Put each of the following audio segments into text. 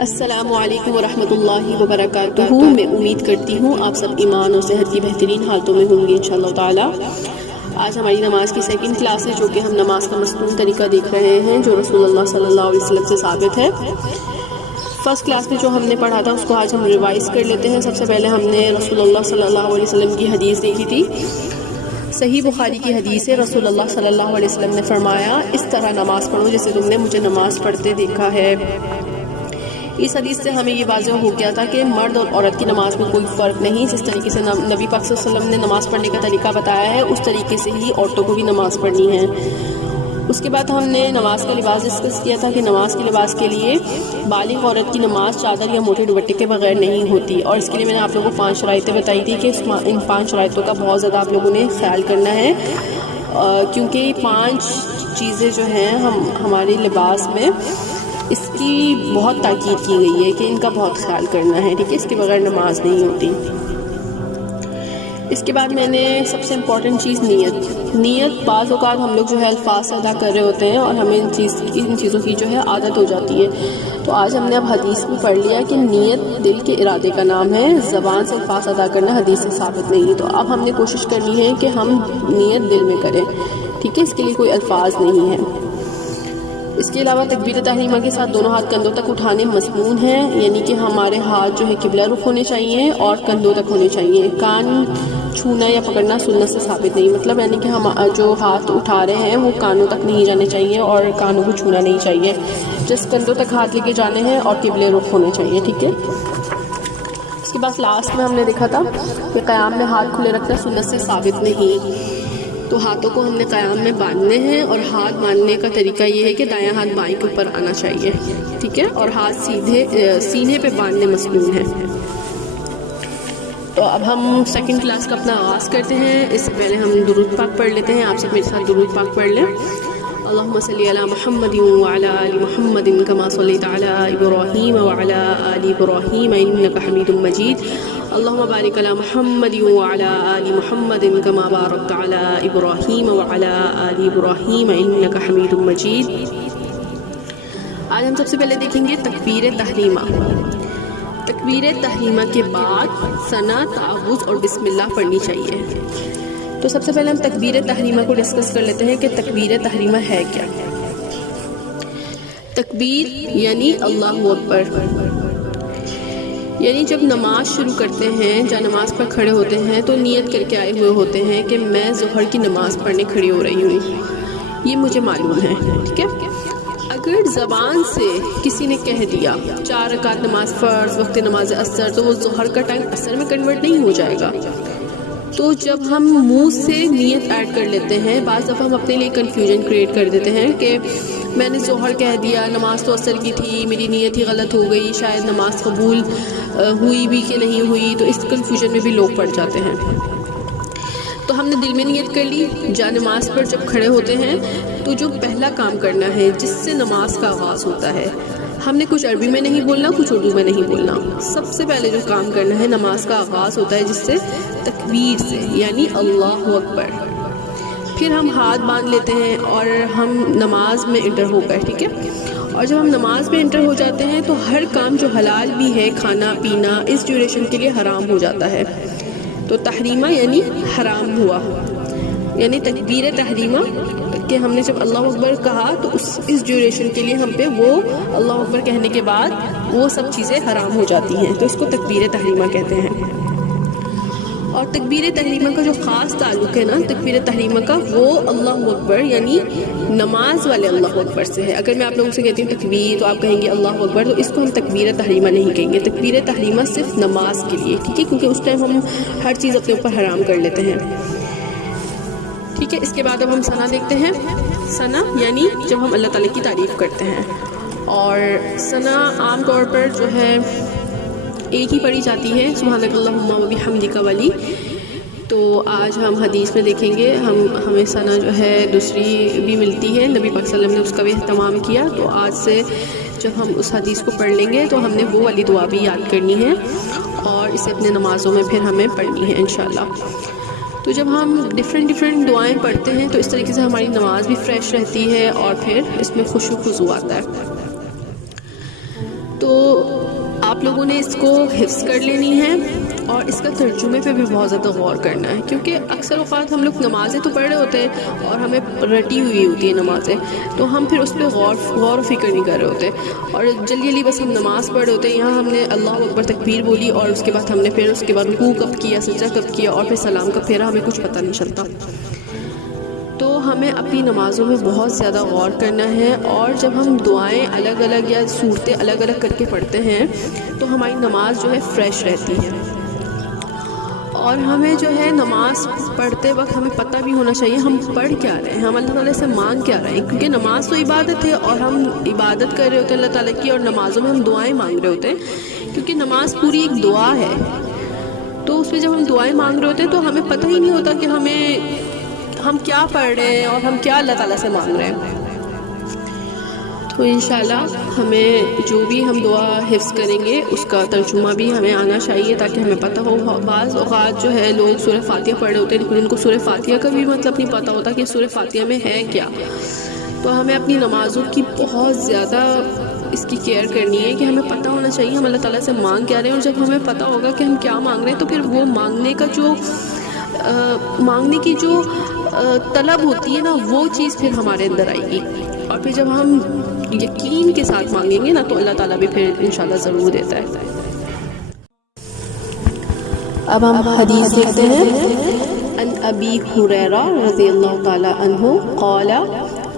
السلام علیکم ورحمۃ اللہ وبرکاتہ۔ میں امید کرتی ہوں آپ سب ایمان اور صحت کی بہترین حالتوں میں ہوں گے انشاءاللہ تعالی۔ آج ہماری نماز کی سیکنڈ کلاس ہے، جو کہ ہم نماز کا مصنون طریقہ دیکھ رہے ہیں، جو رسول اللہ صلی اللہ علیہ وسلم سے ثابت ہے۔ فرسٹ کلاس میں جو ہم نے پڑھا تھا اس کو آج ہم ریوائز کر لیتے ہیں۔ سب سے پہلے ہم نے رسول اللہ صلی اللہ علیہ وسلم کی حدیث دیکھی تھی۔ صحیح بخاری کی حدیث ہے، رسول اللہ صلی اللہ علیہ وسلم نے فرمایا، اس طرح نماز پڑھو جیسے تم نے مجھے نماز پڑھتے دیکھا ہے۔ اس حدیث سے ہمیں یہ واضح ہو گیا تھا کہ مرد اور عورت کی نماز میں کوئی فرق نہیں۔ جس طریقے سے نبی پاک صلی اللہ علیہ وسلم نے نماز پڑھنے کا طریقہ بتایا ہے، اس طریقے سے ہی عورتوں کو بھی نماز پڑھنی ہے۔ اس کے بعد ہم نے نماز کا لباس ڈسکس کیا تھا کہ نماز کے لباس کے لیے بالغ عورت کی نماز چادر یا موٹے دوپٹے کے بغیر نہیں ہوتی، اور اس کے لیے میں نے آپ لوگوں کو 5 شرائطیں بتائی تھی کہ ان 5 شرائطوں کا بہت زیادہ آپ لوگوں نے خیال کرنا ہے، کیونکہ یہ 5 چیزیں جو ہیں ہمارے لباس میں اس کی بہت تاکید کی گئی ہے کہ ان کا بہت خیال کرنا ہے، ٹھیک ہے، اس کے بغیر نماز نہیں ہوتی۔ اس کے بعد میں نے سب سے امپورٹنٹ چیز نیت بعض اوقات ہم لوگ جو ہے الفاظ ادا کر رہے ہوتے ہیں اور ہمیں ان چیزوں کی جو ہے عادت ہو جاتی ہے، تو آج ہم نے اب حدیث میں پڑھ لیا کہ نیت دل کے ارادے کا نام ہے، زبان سے الفاظ ادا کرنا حدیث سے ثابت نہیں ہے۔ تو اب ہم نے کوشش کرنی ہے کہ ہم نیت دل میں کریں، ٹھیک ہے، اس کے لیے کوئی الفاظ نہیں ہے۔ اس کے علاوہ تکبیر تحریمہ کے ساتھ دونوں ہاتھ کندھوں تک اٹھانے مسنون ہیں، یعنی کہ ہمارے ہاتھ جو ہے قبلہ رخ ہونے چاہیے اور کندھوں تک ہونے چاہیے۔ کان چھونا یا پکڑنا سنت سے ثابت نہیں، مطلب یعنی کہ ہم جو ہاتھ اٹھا رہے ہیں وہ کانوں تک نہیں جانے چاہیے اور کانوں کو چھونا نہیں چاہیے، جس کندھوں تک ہاتھ لے کے جانے ہیں اور قبلہ رخ ہونے چاہیے، ٹھیک ہے۔ اس کے بعد لاسٹ میں ہم نے دیکھا تھا کہ قیام میں ہاتھ کھلے رکھنا سنت سے ثابت نہیں، تو ہاتھوں کو ہم نے قیام میں باندھنے ہیں، اور ہاتھ باندھنے کا طریقہ یہ ہے کہ دایاں ہاتھ بائیں کے اوپر آنا چاہیے، ٹھیک ہے، اور ہاتھ سینے پہ باندھنے مسنون ہے۔ تو اب ہم سیکنڈ کلاس کا اپنا آغاز کرتے ہیں۔ اس سے پہلے ہم درود پاک پڑھ لیتے ہیں، آپ سب میرے ساتھ درود پاک پڑھ لیں۔ اللہم صلی علی محمد وعلی آل محمد کما صلیت علی ابراہیم وعلی آل ابراہیم انک حمید مجید۔ اللہم بارک علی محمد وعلی آل محمد کما بارکت علی ابراہیم وعلی آل ابراہیم انک حمید مجید۔ آج ہم سب سے پہلے دیکھیں گے تکبیر تحریمہ۔ تکبیر تحریمہ کے بعد ثنا، تعوذ اور بسم اللہ پڑھنی چاہیے۔ تو سب سے پہلے ہم تکبیر تحریمہ کو ڈسکس کر لیتے ہیں کہ تکبیر تحریمہ ہے کیا۔ تکبیر یعنی اللہ اکبر، یعنی جب نماز شروع کرتے ہیں، جب نماز پر کھڑے ہوتے ہیں تو نیت کر کے آئے ہوئے ہوتے ہیں کہ میں ظہر کی نماز پڑھنے کھڑی ہو رہی ہوں، یہ مجھے معلوم ہے، ٹھیک ہے۔ اگر زبان سے کسی نے کہہ دیا 4 رکعت نماز فرض وقت نماز عصر، تو وہ ظہر کا ٹائم عصر میں کنورٹ نہیں ہو جائے گا۔ تو جب ہم منہ سے نیت ایڈ کر لیتے ہیں، بعض دفعہ ہم اپنے لیے کنفیوژن کریٹ کر دیتے ہیں کہ میں نے ظہر کہہ دیا، نماز تو عصر کی تھی، میری نیت ہی غلط ہو گئی، شاید نماز قبول ہوئی بھی کہ نہیں ہوئی، تو اس کنفیوژن میں بھی لوگ پڑ جاتے ہیں۔ تو ہم نے دل میں نیت کر لی، جا نماز پر جب کھڑے ہوتے ہیں تو جو پہلا کام کرنا ہے جس سے نماز کا آغاز ہوتا ہے، ہم نے کچھ عربی میں نہیں بولنا، کچھ اردو میں نہیں بولنا، سب سے پہلے جو کام کرنا ہے نماز کا آغاز ہوتا ہے جس سے تکبیر سے، یعنی اللہ اکبر۔ پھر ہم ہاتھ باندھ لیتے ہیں اور ہم نماز میں انٹر ہو گئے، ٹھیک ہے۔ اور جب ہم نماز میں انٹر ہو جاتے ہیں تو ہر کام جو حلال بھی ہے، کھانا پینا، اس ڈیوریشن کے لیے حرام ہو جاتا ہے۔ تو تحریمہ یعنی حرام ہوا، یعنی تکبیر تحریمہ کہ ہم نے جب اللہ اکبر کہا تو اس ڈیوریشن کے لیے ہم پہ وہ اللہ اکبر کہنے کے بعد وہ سب چیزیں حرام ہو جاتی ہیں، تو اس کو تکبیر تحریمہ کہتے ہیں۔ اور تکبیر تحریمہ کا جو خاص تعلق ہے نا تکبیر تحریمہ کا، وہ اللہ اکبر یعنی نماز والے اللہ اکبر سے ہے۔ اگر میں آپ لوگوں سے کہتی ہوں تکبیر تو آپ کہیں گے اللہ اکبر، تو اس کو ہم تکبیر تحریمہ نہیں کہیں گے، تکبیر تحریمہ صرف نماز کے لیے، ٹھیک ہے، کیونکہ اس ٹائم ہم ہر چیز اپنے اوپر حرام کر لیتے ہیں، ٹھیک ہے۔ اس کے بعد اب ہم ثنا دیکھتے ہیں۔ ثنا یعنی جب ہم اللہ تعالیٰ کی تعریف کرتے ہیں، اور ثنا عام طور پر جو ہے ایک ہی پڑھی جاتی ہے، سبحانک اللہم و بحمدک ولی۔ تو آج ہم حدیث میں دیکھیں گے ہمیں ثنا جو ہے دوسری بھی ملتی ہے، نبی پاک صلی اللہ علیہ وسلم نے اس کا بھی اہتمام کیا۔ تو آج سے جب ہم اس حدیث کو پڑھ لیں گے تو ہم نے وہ والی دعا بھی یاد کرنی ہے، اور اسے اپنے نمازوں میں پھر ہمیں پڑھنی ہے انشاءاللہ۔ تو جب ہم ڈفرینٹ دعائیں پڑھتے ہیں تو اس طریقے سے ہماری نماز بھی فریش رہتی ہے، اور پھر اس میں خشوع خضوع آتا ہے۔ تو آپ لوگوں نے اس کو حفظ کر لینی ہے اور اس کا ترجمے پہ بھی بہت زیادہ غور کرنا ہے، کیونکہ اکثر اوقات ہم لوگ نمازیں تو پڑھ رہے ہوتے ہیں اور ہمیں رٹی ہوئی ہوتی ہے نمازیں، تو ہم پھر اس پہ غور و فکر نہیں کر رہے ہوتے اور جلدی بس ہم نماز پڑھ رہے ہوتے ہیں۔ یہاں ہم نے اللہ اکبر تکبیر بولی اور اس کے بعد ہم نے پھر اس کے بعد رکوع کب کیا، سجدہ کب کیا اور پھر سلام کب پھیرا، ہمیں کچھ پتہ نہیں چلتا۔ تو ہمیں اپنی نمازوں میں بہت زیادہ غور کرنا ہے، اور جب ہم دعائیں الگ الگ یا صورتیں الگ الگ کر کے پڑھتے ہیں تو ہماری نماز جو ہے فریش رہتی ہے۔ اور ہمیں جو ہے نماز پڑھتے وقت ہمیں پتہ بھی ہونا چاہیے ہم پڑھ کیا رہے ہیں، ہم اللہ تعالیٰ سے مانگ کیا رہے ہیں، کیونکہ نماز تو عبادت ہے اور ہم عبادت کر رہے ہوتے ہیں اللہ تعالیٰ کی، اور نمازوں میں ہم دعائیں مانگ رہے ہوتے ہیں، کیونکہ نماز پوری ایک دعا ہے۔ تو اس میں جب ہم دعائیں مانگ رہے ہوتے ہیں تو ہمیں پتہ ہی نہیں ہوتا کہ ہم کیا پڑھ رہے ہیں اور ہم کیا اللہ تعالیٰ سے مانگ رہے ہیں۔ تو انشاءاللہ ہمیں جو بھی ہم دعا حفظ کریں گے اس کا ترجمہ بھی ہمیں آنا چاہیے تاکہ ہمیں پتہ ہو۔ بعض اوقات جو ہے لوگ سورہ فاتحہ پڑھ رہے ہوتے ہیں لیکن ان کو سورہ فاتحہ کا بھی مطلب نہیں پتہ ہوتا کہ سورہ فاتحہ میں ہے کیا۔ تو ہمیں اپنی نمازوں کی بہت زیادہ اس کی کیئر کرنی ہے کہ ہمیں پتہ ہونا چاہیے ہم اللہ تعالیٰ سے مانگ کیا رہے ہیں، اور جب ہمیں پتہ ہوگا کہ ہم کیا مانگ رہے ہیں تو پھر وہ مانگنے کی جو طلب ہوتی ہے نا وہ چیز پھر ہمارے اندر آئے گی، اور پھر جب ہم یقین کے ساتھ مانگیں گے نا تو اللہ تعالیٰ بھی پھر انشاءاللہ ضرور دیتا ہے۔ اب ہم حدیث دیکھتے ہیں۔ ان ابی ہریرہ رضی اللہ تعالی عنہ قال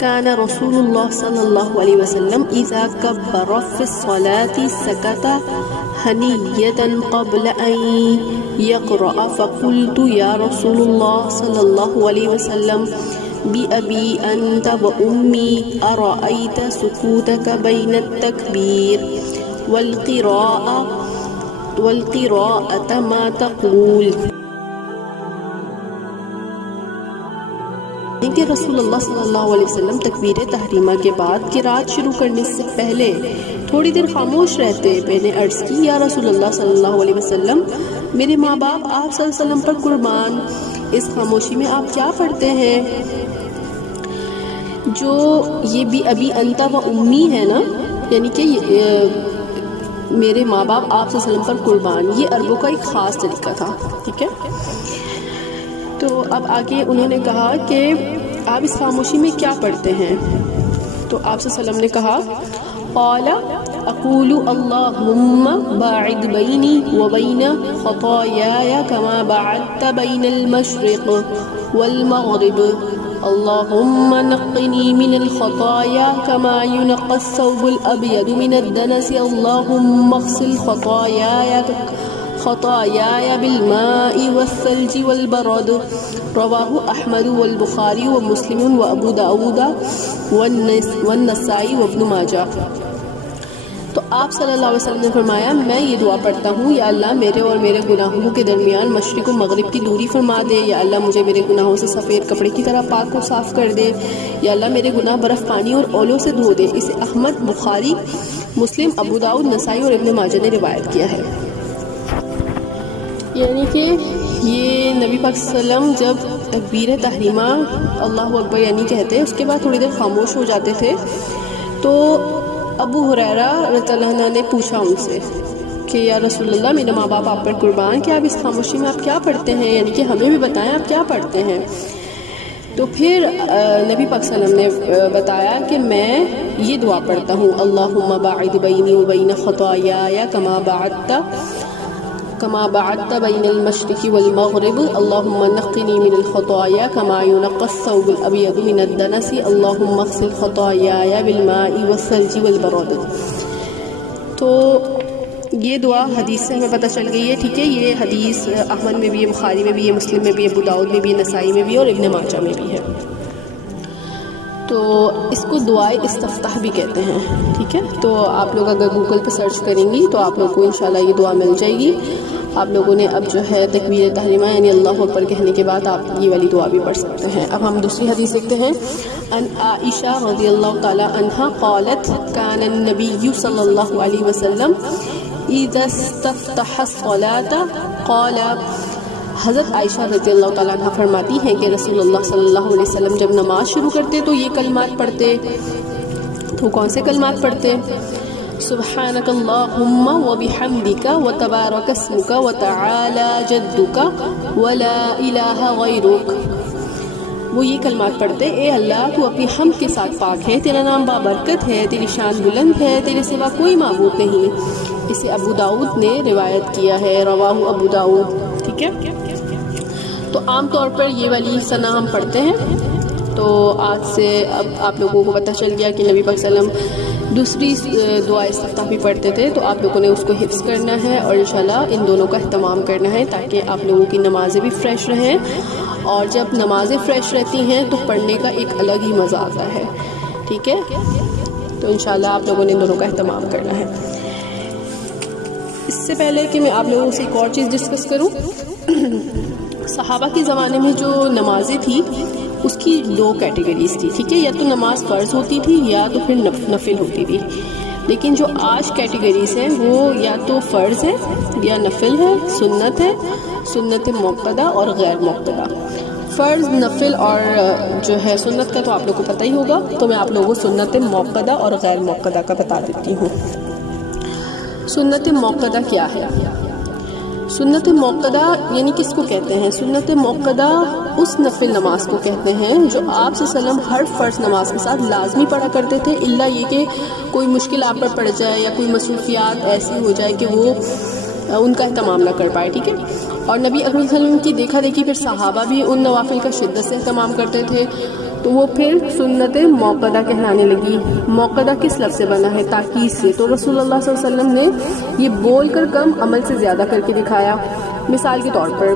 كان رسول الله صلى الله عليه وسلم إذا كبر في الصلاة سكت هنية قبل أن يقرأ، فقلت يا رسول الله صلى الله عليه وسلم بأبي أنت وأمي أرأيت سكوتك بين التكبير والقراءة ما تقول؟ کہ رسول اللہ صلی اللہ علیہ وسلم تکبیر تحریمہ کے بعد قرات شروع کرنے سے پہلے تھوڑی دیر خاموش رہتے۔ میں نے عرض کی یا رسول اللہ صلی اللہ علیہ وسلم، میرے ماں باپ آپ صلی اللہ علیہ وسلم پر قربان، اس خاموشی میں آپ کیا پڑھتے ہیں؟ جو یہ بھی ابی انتا و امی ہے نا، یعنی کہ میرے ماں باپ آپ صلی اللہ علیہ وسلم پر قربان، یہ عربوں کا ایک خاص طریقہ تھا، ٹھیک ہے۔ تو اب آگے انہوں نے کہا کہ آپ اس خاموشی میں کیا پڑھتے ہیں؟ تو آپ صلی اللہ علیہ وسلم نے کہا قال اقول اللہم باعد بینی وبین خطایای کما باعدت بین المشرق والمغرب، اللہم نقنی من الخطایا کما ينقى الثوب الابیض من الدنس، اللہم اغسل خطاياي بالماء والثلج والبرد، رواه احمد والبخاری ومسلم وابو داود والنسائی وابن ماجہ۔ تو آپ صلی اللہ علیہ وسلم نے فرمایا میں یہ دعا پڑھتا ہوں، یا اللہ میرے اور میرے گناہوں کے درمیان مشرق و مغرب کی دوری فرما دے، یا اللہ مجھے میرے گناہوں سے سفید کپڑے کی طرح پاک اور صاف کر دے، یا اللہ میرے گناہ برف پانی اور اولوں سے دھو دے۔ اسے احمد، بخاری، مسلم، ابو داؤد، نسائی اور ابن ماجہ نے روایت کیا ہے۔ یعنی کہ یہ نبی پاک صلی اللہ علیہ وسلم جب تکبیر تحریمہ اللہ اکبر یعنی کہتے اس کے بعد تھوڑی دیر خاموش ہو جاتے تھے، تو ابو ہریرہ رضی اللہ عنہ نے پوچھا ان سے کہ یا رسول اللہ میرے ماں باپ آپ پر قربان، کہ آپ اس خاموشی میں آپ کیا پڑھتے ہیں، یعنی کہ ہمیں بھی بتائیں آپ کیا پڑھتے ہیں۔ تو پھر نبی پاک صلی اللہ علیہ وسلم نے بتایا کہ میں یہ دعا پڑھتا ہوں اللہم باعد بینی وبین خطایای کما بعدت بین المشرق والمغرب، اللہم نقنی من الخطایا کما ينقى الثوب الابیض من الدنس، اللہم اغسل خطایاي بالماء والثلج والبرد۔ تو یہ دعا حدیث سے ہمیں پتہ چل گئی ہے، ٹھیک ہے۔ یہ حدیث احمد میں بھی ہے، بخاری میں بھی ہے، مسلم میں بھی ہے، ابو داؤد میں بھی ہے، نسائی میں بھی ہے اور ابن ماجہ میں بھی ہے۔ تو اس کو دعائے استفتاح بھی کہتے ہیں، ٹھیک ہے۔ تو آپ لوگ اگر گوگل پہ سرچ کریں گی تو آپ لوگوں کو انشاءاللہ یہ دعا مل جائے گی۔ آپ لوگوں نے اب جو ہے تکبیر تحریمہ یعنی اللہ اکبر کہنے کے بعد آپ یہ والی دعا بھی پڑھ سکتے ہیں۔ اب ہم دوسری حدیث دیکھتے ہیں۔ ان عائشہ رضی اللہ تعالی عنہا قالت کان النبی صلی اللہ علیہ وسلم اذا استفتح الصلاة قال، حضرت عائشہ رضی اللہ تعالیٰ عنہ فرماتی ہیں کہ رسول اللہ صلی اللہ علیہ وسلم جب نماز شروع کرتے تو یہ کلمات پڑھتے۔ تو کون سے کلمات پڑھتے؟ سبحانک اللہم وبحمدک وتبارک اسمک وتعالی جدک ولا الہ غیرک. وہ یہ کلمات پڑھتے: اے اللہ تو اپنی حمد کے ساتھ پاک ہے، تیرا نام بابرکت ہے، تیری شان بلند ہے، تیرے سوا کوئی معبود نہیں. اسے ابو داؤد نے روایت کیا ہے، رواہ ابو داؤد. ٹھیک ہے، تو عام طور پر یہ والی ثنا ہم پڑھتے ہیں. تو آج سے اب آپ لوگوں کو پتہ چل گیا کہ نبی پاک صلی اللہ علیہ وسلم دوسری دعا استفتاح بھی پڑھتے تھے، تو آپ لوگوں نے اس کو حفظ کرنا ہے اور انشاءاللہ ان دونوں کا اہتمام کرنا ہے تاکہ آپ لوگوں کی نمازیں بھی فریش رہیں. اور جب نمازیں فریش رہتی ہیں تو پڑھنے کا ایک الگ ہی مزہ آتا ہے. ٹھیک ہے، تو انشاءاللہ آپ لوگوں نے ان دونوں کا اہتمام کرنا ہے. اس سے پہلے کہ میں آپ لوگوں سے ایک اور چیز ڈسکس کروں، صحابہ کے زمانے میں جو نمازیں تھی اس کی 2 کیٹیگریز تھی. ٹھیک ہے، یا تو نماز فرض ہوتی تھی یا تو پھر نفل ہوتی تھی. لیکن جو آج کیٹیگریز ہیں وہ یا تو فرض ہے یا نفل ہے، سنت ہے، سنت موقدہ اور غیر موقدہ. فرض، نفل اور جو ہے سنت کا تو آپ لوگوں کو پتہ ہی ہوگا، تو میں آپ لوگوں کو سنت موقدہ اور غیر موقدہ کا بتا دیتی ہوں. سنت موقدہ کیا ہے؟ سنت موقدہ یعنی کس کو کہتے ہیں؟ سنت موقدہ اس نفل نماز کو کہتے ہیں جو آپ صلی اللہ علیہ وسلم ہر فرض نماز کے ساتھ لازمی پڑھا کرتے تھے، الا یہ کہ کوئی مشکل آپ پر پڑ جائے یا کوئی مصروفیات ایسی ہو جائے کہ وہ ان کا اہتمام نہ کر پائے. ٹھیک ہے، اور نبی اکرم صلی اللہ علیہ وسلم کی دیکھا دیکھی پھر صحابہ بھی ان نوافل کا شدت سے اہتمام کرتے تھے، تو وہ پھر سنت موقدہ کہلانے لگی. موقدہ کس لفظ سے بنا ہے؟ تاکید سے. تو رسول اللہ صلی اللہ علیہ وسلم نے یہ بول کر کم عمل سے زیادہ کر کے دکھایا. مثال کے طور پر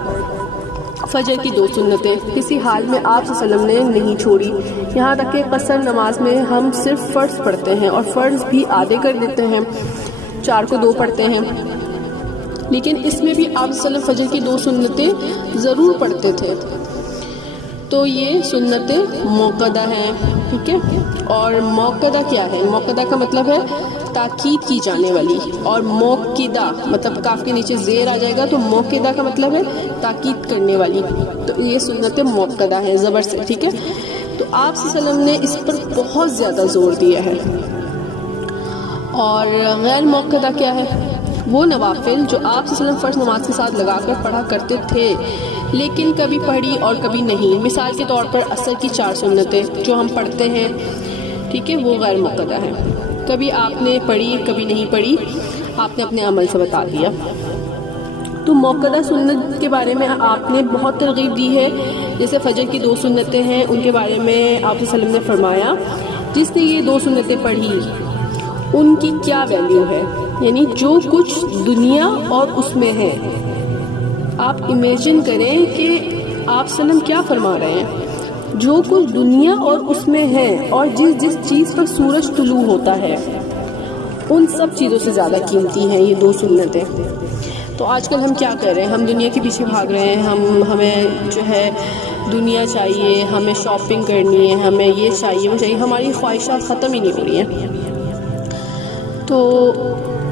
فجر کی 2 سنتیں کسی حال میں آپ صلی اللہ علیہ وسلم نے نہیں چھوڑی. یہاں تک کہ قصر نماز میں ہم صرف فرض پڑھتے ہیں اور فرض بھی آدھے کر دیتے ہیں، 4 کو 2 پڑھتے ہیں، لیکن اس میں بھی آپ صلی اللہ علیہ وسلم فجر کی 2 سنتیں ضرور پڑھتے تھے. تو یہ سنت موقدہ ہے. ٹھیک ہے، اور موقدہ کیا ہے؟ موقدہ کا مطلب ہے تاکید کی جانے والی، اور موقدہ مطلب کاف کے نیچے زیر آ جائے گا، تو موقدہ کا مطلب ہے تاکید کرنے والی. تو یہ سنت موقدہ ہے زبر سے. ٹھیک ہے، تو آپ صلی اللہ علیہ وسلم نے اس پر بہت زیادہ زور دیا ہے. اور غیر موقدہ کیا ہے؟ وہ نوافل جو آپ صلی اللہ علیہ وسلم فرض نماز کے ساتھ لگا کر پڑھا کرتے تھے لیکن کبھی پڑھی اور کبھی نہیں. مثال کے طور پر عصر کی 4 سنتیں جو ہم پڑھتے ہیں، ٹھیک ہے، وہ غیر موقدہ ہیں. کبھی آپ نے پڑھی کبھی نہیں پڑھی، آپ نے اپنے عمل سے بتا دیا. تو موقدہ سنت کے بارے میں آپ نے بہت ترغیب دی ہے. جیسے فجر کی 2 سنتیں ہیں، ان کے بارے میں آپ صلی اللہ علیہ وسلم نے فرمایا جس نے یہ 2 سنتیں پڑھی ان کی کیا ویلیو ہے، یعنی جو کچھ دنیا اور اس میں ہے. آپ امیجن کریں کہ آپ صلی اللہ علیہ وسلم کیا فرما رہے ہیں. جو کچھ دنیا اور اس میں ہے اور جس چیز پر سورج طلوع ہوتا ہے ان سب چیزوں سے زیادہ قیمتی ہیں یہ 2 سنتیں. تو آج کل ہم کیا کر رہے ہیں؟ ہم دنیا کے پیچھے بھاگ رہے ہیں. ہمیں جو ہے دنیا چاہیے، ہمیں شاپنگ کرنی ہے، ہمیں یہ چاہیے وہ چاہیے، ہماری خواہشات ختم ہی نہیں ہو رہی ہیں. تو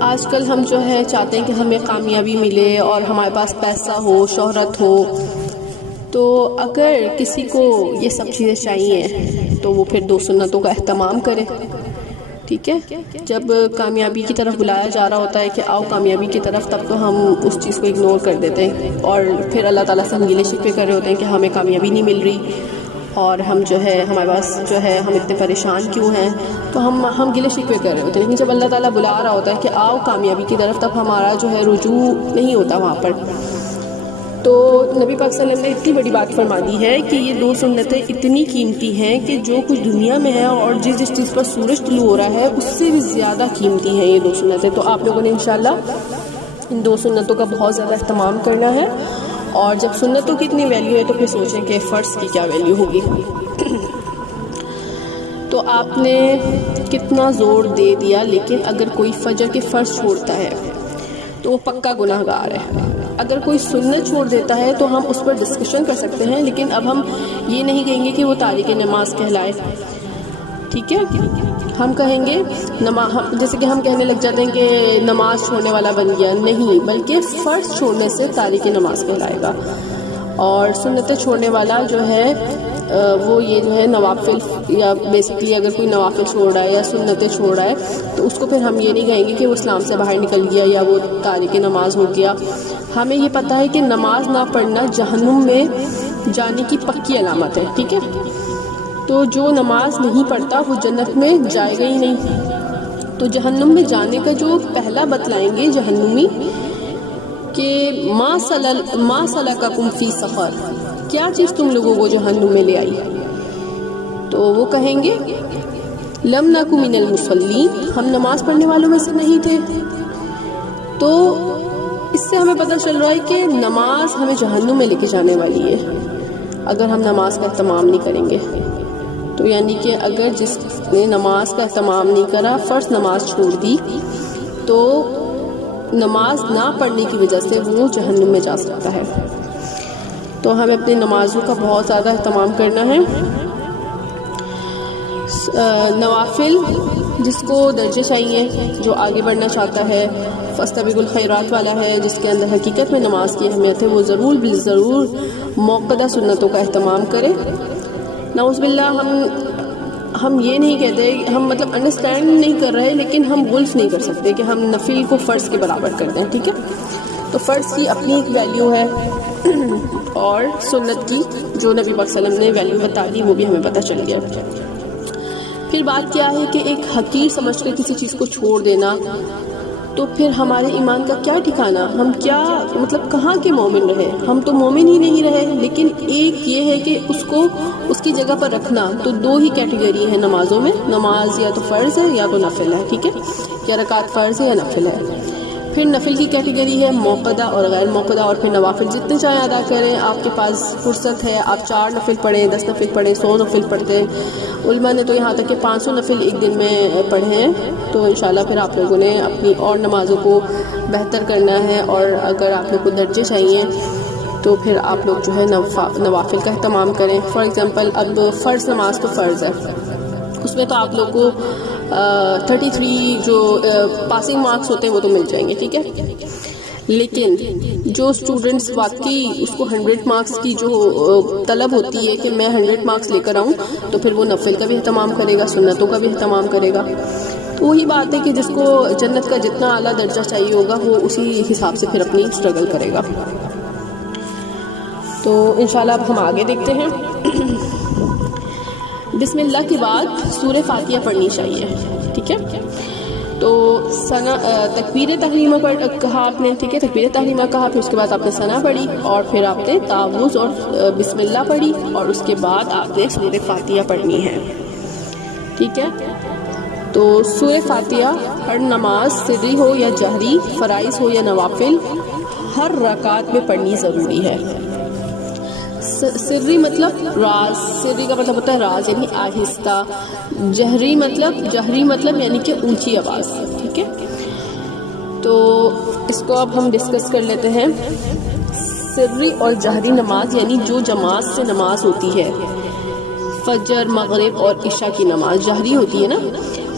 آج کل ہم جو ہے چاہتے ہیں کہ ہمیں کامیابی ملے اور ہمارے پاس پیسہ ہو، شہرت ہو. تو اگر کسی کو یہ سب چیزیں چاہیے تو وہ پھر 2 سنتوں کا اہتمام کرے. ٹھیک ہے، جب کامیابی کی طرف بلایا جا رہا ہوتا ہے کہ آؤ کامیابی کی طرف، تب تو ہم اس چیز کو اگنور کر دیتے ہیں اور پھر اللہ تعالیٰ سے ہم گلے شکوے کر رہے ہوتے ہیں کہ ہمیں کامیابی نہیں مل رہی اور ہم جو ہے ہمارے پاس جو ہے ہم اتنے پریشان کیوں ہیں. تو ہم گلے شکوے کر رہے ہوتے ہیں. لیکن جب اللہ تعالیٰ بلا رہا ہوتا ہے کہ آؤ کامیابی کی طرف، تب ہمارا جو ہے رجوع نہیں ہوتا وہاں پر. تو نبی پاک صلی اللہ علیہ وسلم نے اتنی بڑی بات فرما دی ہے کہ یہ 2 سنتیں اتنی قیمتی ہیں کہ جو کچھ دنیا میں ہے اور جس چیز پر سورج طلوع ہو رہا ہے اس سے بھی زیادہ قیمتی ہیں یہ 2 سنتیں. تو آپ لوگوں نے انشاءاللہ ان 2 سنتوں کا بہت زیادہ اہتمام کرنا ہے. اور جب سنتوں کی اتنی ویلیو ہے تو پھر سوچیں کہ فرض کی کیا ویلیو ہوگی. تو آپ نے کتنا زور دے دیا، لیکن اگر کوئی فجر کے فرض چھوڑتا ہے تو وہ پکا گناہ گار ہے. اگر کوئی سنت چھوڑ دیتا ہے تو ہم اس پر ڈسکشن کر سکتے ہیں، لیکن اب ہم یہ نہیں کہیں گے کہ وہ تارک نماز کہلائے. ٹھیک ہے، ہم کہیں گے جیسے کہ ہم کہنے لگ جاتے ہیں کہ نماز چھوڑنے والا بن گیا. نہیں، بلکہ فرض چھوڑنے سے تارک نماز کہلائے گا. اور سنتیں چھوڑنے والا جو ہے وہ یہ جو ہے نوافل یا بیسکلی اگر کوئی نوافل چھوڑ رہا ہے یا سنتیں چھوڑ رہا ہے تو اس کو پھر ہم یہ نہیں کہیں گے کہ وہ اسلام سے باہر نکل گیا یا وہ تارک نماز ہو گیا. ہمیں یہ پتہ ہے کہ نماز نہ پڑھنا جہنم میں جانے کی پکی علامت ہے. ٹھیک ہے, تو جو نماز نہیں پڑھتا وہ جنت میں جائے گا ہی نہیں. تو جہنم میں جانے کا جو پہلا بتلائیں گے جہنمی کہ ما سلککم فی سقر, کیا چیز تم لوگوں کو جہنم میں لے آئی. تو وہ کہیں گے لم نک من المصلین, ہم نماز پڑھنے والوں میں سے نہیں تھے. تو اس سے ہمیں پتہ چل رہا ہے کہ نماز ہمیں جہنم میں لے کے جانے والی ہے اگر ہم نماز کا اہتمام نہیں کریں گے. تو یعنی کہ اگر جس نے نماز کا اہتمام نہیں کرا, فرض نماز چھوڑ دی, تو نماز نہ پڑھنے کی وجہ سے وہ جہنم میں جا سکتا ہے. تو ہمیں اپنی نمازوں کا بہت زیادہ اہتمام کرنا ہے. نوافل جس کو درجے چاہیے, جو آگے بڑھنا چاہتا ہے, فاستبقوا الخیرات والا ہے, جس کے اندر حقیقت میں نماز کی اہمیت ہے, وہ ضرور بالضرور موقدہ سنتوں کا اہتمام کرے. نعوذ باللہ ہم یہ نہیں کہتے, ہم مطلب انڈرسٹینڈ نہیں کر رہے, لیکن ہم غلط نہیں کر سکتے کہ ہم نفل کو فرض کے برابر کرتے ہیں. ٹھیک ہے, تو فرض کی اپنی ایک ویلیو ہے اور سنت کی جو نبی پاک صلی اللہ علیہ وسلم نے ویلیو بتا دی وہ بھی ہمیں پتہ چل گیا. پھر بات کیا ہے کہ ایک حقیر سمجھ کر کسی چیز کو چھوڑ دینا, تو پھر ہمارے ایمان کا کیا ٹھکانہ, ہم کیا مطلب کہاں کے مومن رہے. ہم تو مومن ہی نہیں رہے. لیکن ایک یہ ہے کہ اس کو اس کی جگہ پر رکھنا. تو دو ہی کیٹیگری ہے نمازوں میں, نماز یا تو فرض ہے یا تو نفل ہے. ٹھیک ہے, یا رکعت فرض ہے یا نفل ہے. پھر نفل کی کیٹیگری ہے موقدہ اور غیر موقدہ, اور پھر نوافل جتنے چاہیں ادا کریں. آپ کے پاس فرصت ہے, آپ 4 نفل پڑھیں, 10 نفل پڑھیں, 100 نفل پڑھتے ہیں. علماء نے تو یہاں تک کہ 500 نفل ایک دن میں پڑھے ہیں. تو انشاءاللہ پھر آپ لوگوں نے اپنی اور نمازوں کو بہتر کرنا ہے. اور اگر آپ لوگ کو درجے چاہیے تو پھر آپ لوگ جو ہے نوافل کا اہتمام کریں. فار ایگزامپل اب فرض نماز تو فرض ہے, اس میں تو آپ لوگ کو 33 جو پاسنگ مارکس ہوتے ہیں وہ تو مل جائیں گے. ٹھیک ہے, لیکن جو اسٹوڈنٹس واقعی اس کو 100 مارکس کی جو طلب ہوتی ہے کہ میں 100 مارکس لے کر آؤں, تو پھر وہ نفل کا بھی اہتمام کرے گا, سنتوں کا بھی اہتمام کرے گا. تو وہی بات ہے کہ جس کو جنت کا جتنا اعلیٰ درجہ چاہیے ہوگا وہ اسی حساب سے پھر اپنی اسٹرگل کرے گا. تو انشاءاللہ اب ہم آگے دیکھتے ہیں. بسم اللہ کے بعد سورہ فاتحہ پڑھنی چاہیے. ٹھیک ہے, تو تکبیر تحریمہ کہا آپ نے. ٹھیک ہے, تکبیر تحریمہ کہا, پھر اس کے بعد آپ نے ثنا پڑھی, اور پھر آپ نے تعوذ اور بسم اللہ پڑھی, اور اس کے بعد آپ نے سورہ فاتحہ پڑھنی ہے. ٹھیک ہے, تو سورہ فاتحہ ہر نماز سری ہو یا جہری, فرائض ہو یا نوافل, ہر رکعت میں پڑھنی ضروری ہے. سری مطلب راز, سری کا مطلب ہوتا ہے راز یعنی آہستہ. جہری مطلب یعنی کہ اونچی آواز. ٹھیک ہے, تو اس کو اب ہم ڈسکس کر لیتے ہیں. سری اور جہری نماز یعنی جو جماعت سے نماز ہوتی ہے, فجر, مغرب اور عشاء کی نماز جہری ہوتی ہے نا,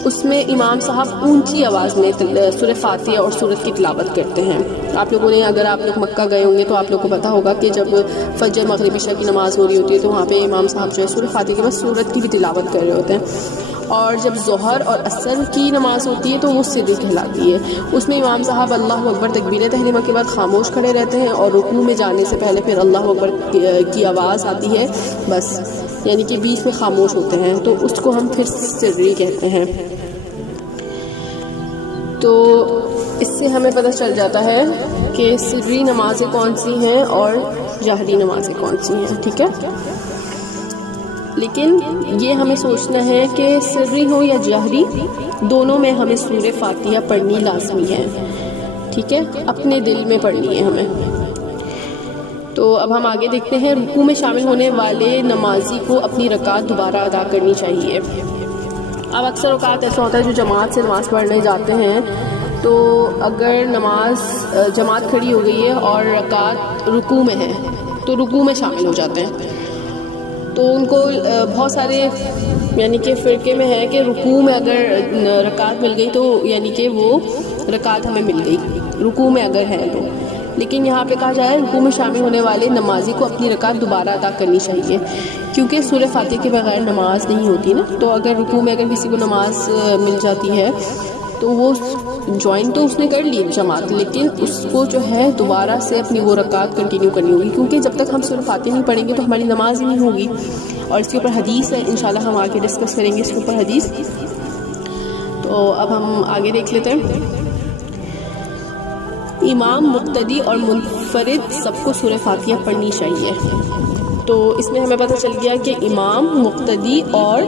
اس میں امام صاحب اونچی آواز میں سورہ فاتحہ اور سورت کی تلاوت کرتے ہیں. آپ لوگوں نے, اگر آپ لوگ مکہ گئے ہوں گے تو آپ لوگ کو پتہ ہوگا کہ جب فجر, مغرب, عشاء کی نماز ہو رہی ہوتی ہے تو وہاں پہ امام صاحب جو ہے سورہ فاتحہ کے بعد سورت کی بھی تلاوت کر رہے ہوتے ہیں. اور جب ظہر اور عصر کی نماز ہوتی ہے تو وہ سری کہلاتی ہے. اس میں امام صاحب اللہ اکبر تکبیر تحریمہ کے بعد خاموش کھڑے رہتے ہیں, اور رکوع میں جانے سے پہلے پھر اللہ اکبر کی آواز آتی ہے بس, یعنی کہ بیچ میں خاموش ہوتے ہیں, تو اس کو ہم پھر سری کہتے ہیں. تو اس سے ہمیں پتہ چل جاتا ہے کہ سری نمازیں کون سی ہیں اور جہری نمازیں کون سی ہیں. ٹھیک ہے, لیکن یہ ہمیں سوچنا ہے کہ سری ہو یا جہری, دونوں میں ہمیں سورہ فاتحہ پڑھنی لازمی ہے. ٹھیک ہے, اپنے دل میں پڑھنی ہے ہمیں. تو اب ہم آگے دیکھتے ہیں. رکوع میں شامل ہونے والے نمازی کو اپنی رکعت دوبارہ ادا کرنی چاہیے. اب اکثر اوقات ایسا ہوتا ہے جو جماعت سے نماز پڑھنے جاتے ہیں, تو اگر جماعت کھڑی ہو گئی ہے اور رکعت رکوع میں ہے تو رکوع میں شامل ہو جاتے ہیں. تو ان کو بہت سارے یعنی کہ فرقے میں ہے کہ رکوع میں اگر رکعت مل گئی تو یعنی کہ وہ رکعت ہمیں مل گئی, رکوع میں اگر ہے تو. لیکن یہاں پہ کہا جائے رکوع میں شامل ہونے والے نمازی کو اپنی رکعت دوبارہ ادا کرنی چاہیے، کیونکہ سورہ فاتحہ کے بغیر نماز نہیں ہوتی نا. تو اگر رکوع میں اگر کسی کو نماز مل جاتی ہے تو وہ جوائن تو اس نے کر لی جماعت، لیکن اس کو جو ہے دوبارہ سے اپنی وہ رکعت کنٹینیو کرنی ہوگی، کیونکہ جب تک ہم سورہ فاتحہ نہیں پڑھیں گے تو ہماری نماز ہی نہیں ہوگی. اور اس کے اوپر حدیث ہے، انشاءاللہ ہم آگے ڈسکس کریں گے اس کے اوپر حدیث. تو اب ہم آگے دیکھ لیتے ہیں. امام، مقتدی اور منفرد سب کو سورہ فاتحہ پڑھنی چاہیے. تو اس میں ہمیں پتہ چل گیا کہ امام، مقتدی اور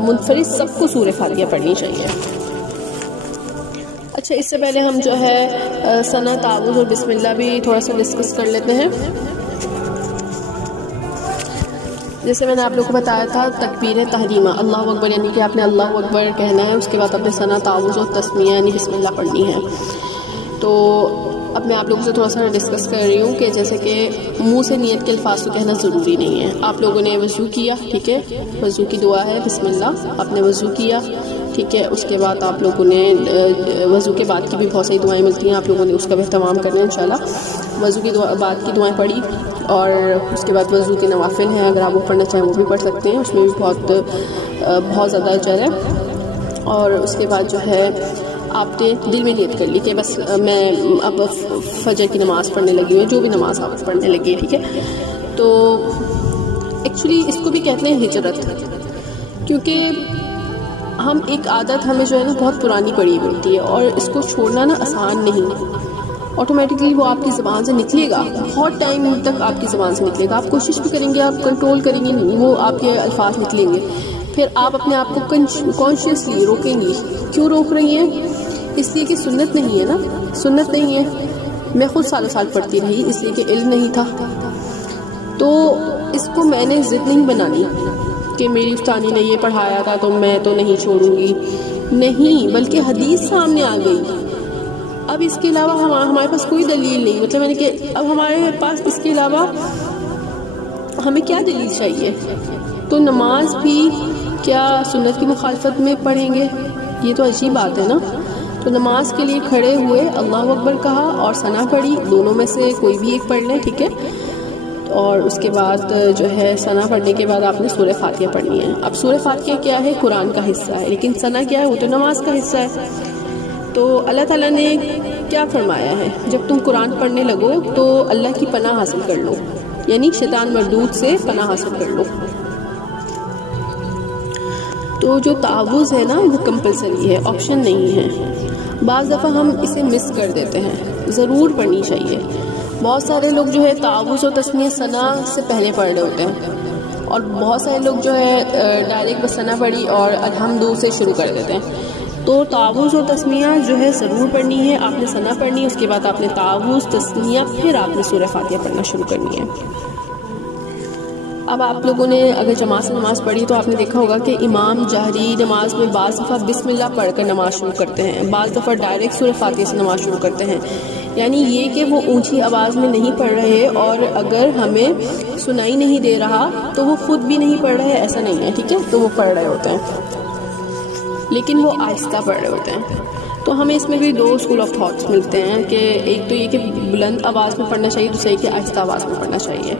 منفرد سب کو سورہ فاتحہ پڑھنی چاہیے. اچھا، اس سے پہلے ہم جو ہے ثنا، تعوذ اور بسم اللہ بھی تھوڑا سا ڈسکس کر لیتے ہیں. جیسے میں نے آپ لوگوں کو بتایا تھا تکبیر تحریمہ، اللہ اکبر یعنی کہ آپ نے اللہ اکبر کہنا ہے، اس کے بعد آپ نے ثنا، تعوذ اور تسمیہ یعنی بسم اللہ پڑھنی ہے. تو اب میں آپ لوگوں سے تھوڑا سا ڈسکس کر رہی ہوں کہ جیسے کہ منہ سے نیت کے الفاظ کو کہنا ضروری نہیں ہے. آپ لوگوں نے وضو کیا، ٹھیک ہے، وضو کی دعا ہے بسم اللہ، آپ نے وضو کیا، ٹھیک ہے. اس کے بعد آپ لوگوں نے وضو کے بعد کی بھی بہت ساری دعائیں ملتی ہیں، آپ لوگوں نے اس کا بھی اہتمام کرنا ہے انشاءاللہ. وضو کی بعد کی دعائیں پڑھی، اور اس کے بعد وضو کے نوافل ہیں، اگر آپ وہ پڑھنا چاہیں وہ بھی پڑھ سکتے ہیں، اس میں بھی بہت زیادہ اجر ہے. اور اس کے بعد جو ہے آپ نے دل میں نیت کر لی کہ بس میں اب فجر کی نماز پڑھنے لگی ہوں، جو بھی نماز آپ پڑھنے لگی ہے، ٹھیک ہے. تو ایکچولی اس کو بھی کہتے ہیں ہجرت، کیونکہ ہم ایک عادت ہمیں جو ہے نا بہت پرانی پڑی ہوئی ہوتی ہے، اور اس کو چھوڑنا نا آسان نہیں. آٹومیٹکلی وہ آپ کی زبان سے نکلے گا، بہت ٹائم تک آپ کی زبان سے نکلے گا. آپ کوشش بھی کریں گے، آپ کنٹرول کریں گے، وہ آپ کے الفاظ نکلیں گے. پھر آپ اپنے آپ کو کانشیسلی روکیں گی. کیوں روک رہی ہیں؟ اس لیے کہ سنت نہیں ہے نا، سنت نہیں ہے. میں خود سال پڑھتی رہی، اس لیے کہ علم نہیں تھا. تو اس کو میں نے ضد نہیں بنانی کہ میری استانی نے یہ پڑھایا تھا تو میں تو نہیں چھوڑوں گی، نہیں، بلکہ حدیث سامنے آ گئی. اب اس کے علاوہ ہمارے پاس کوئی دلیل نہیں، مطلب میں نے کہ اب ہمارے پاس اس کے علاوہ ہمیں کیا دلیل چاہیے. تو نماز بھی کیا سنت کی مخالفت میں پڑھیں گے؟ یہ تو عجیب بات ہے نا. تو نماز کے لیے کھڑے ہوئے اللہ اکبر کہا اور ثنا پڑھی، دونوں میں سے کوئی بھی ایک پڑھ لیں، ٹھیک ہے. اور اس کے بعد جو ہے ثنا پڑھنے کے بعد آپ نے سورہ فاتحہ پڑھنی ہے. اب سورہ فاتحہ کیا ہے؟ قرآن کا حصہ ہے، لیکن ثنا کیا ہے؟ وہ تو نماز کا حصہ ہے. تو اللہ تعالیٰ نے کیا فرمایا ہے؟ جب تم قرآن پڑھنے لگو تو اللہ کی پناہ حاصل کر لو، یعنی شیطان مردود سے پناہ حاصل کر لو. تو جو تعوذ ہے نا وہ کمپلسری ہے، آپشن نہیں ہے. بعض دفعہ ہم اسے مس کر دیتے ہیں، ضرور پڑھنی چاہیے. بہت سارے لوگ جو ہے تعوذ اور تسمیہ ثنا سے پہلے پڑھ رہے ہوتے ہیں، اور بہت سارے لوگ جو ہے ڈائریکٹ بس ثنا پڑھی اور الحمد سے شروع کر دیتے ہیں. تو تعوذ اور تسمیہ جو ہے ضرور پڑھنی ہے. آپ نے ثنا پڑھنی ہے، اس کے بعد آپ نے تعوذ، تسمیہ، پھر آپ نے سورہ فاتحہ پڑھنا شروع کرنی ہے. اب آپ لوگوں نے اگر جماعت سے نماز پڑھی تو آپ نے دیکھا ہوگا کہ امام جہری نماز میں بعض دفعہ بسم اللہ پڑھ کر نماز شروع کرتے ہیں، بعض دفعہ ڈائریکٹ سورہ فاتحہ سے نماز شروع کرتے ہیں. یعنی یہ کہ وہ اونچی آواز میں نہیں پڑھ رہے، اور اگر ہمیں سنائی نہیں دے رہا تو وہ خود بھی نہیں پڑھ رہے، ایسا نہیں ہے، ٹھیک ہے. تو وہ پڑھ رہے ہوتے ہیں، لیکن وہ آہستہ پڑھ رہے ہوتے ہیں. تو ہمیں اس میں بھی دو اسکول آف تھاٹس ملتے ہیں کہ ایک تو یہ کہ بلند آواز میں پڑھنا چاہیے، دوسرا یہ کہ آہستہ آواز میں پڑھنا چاہیے.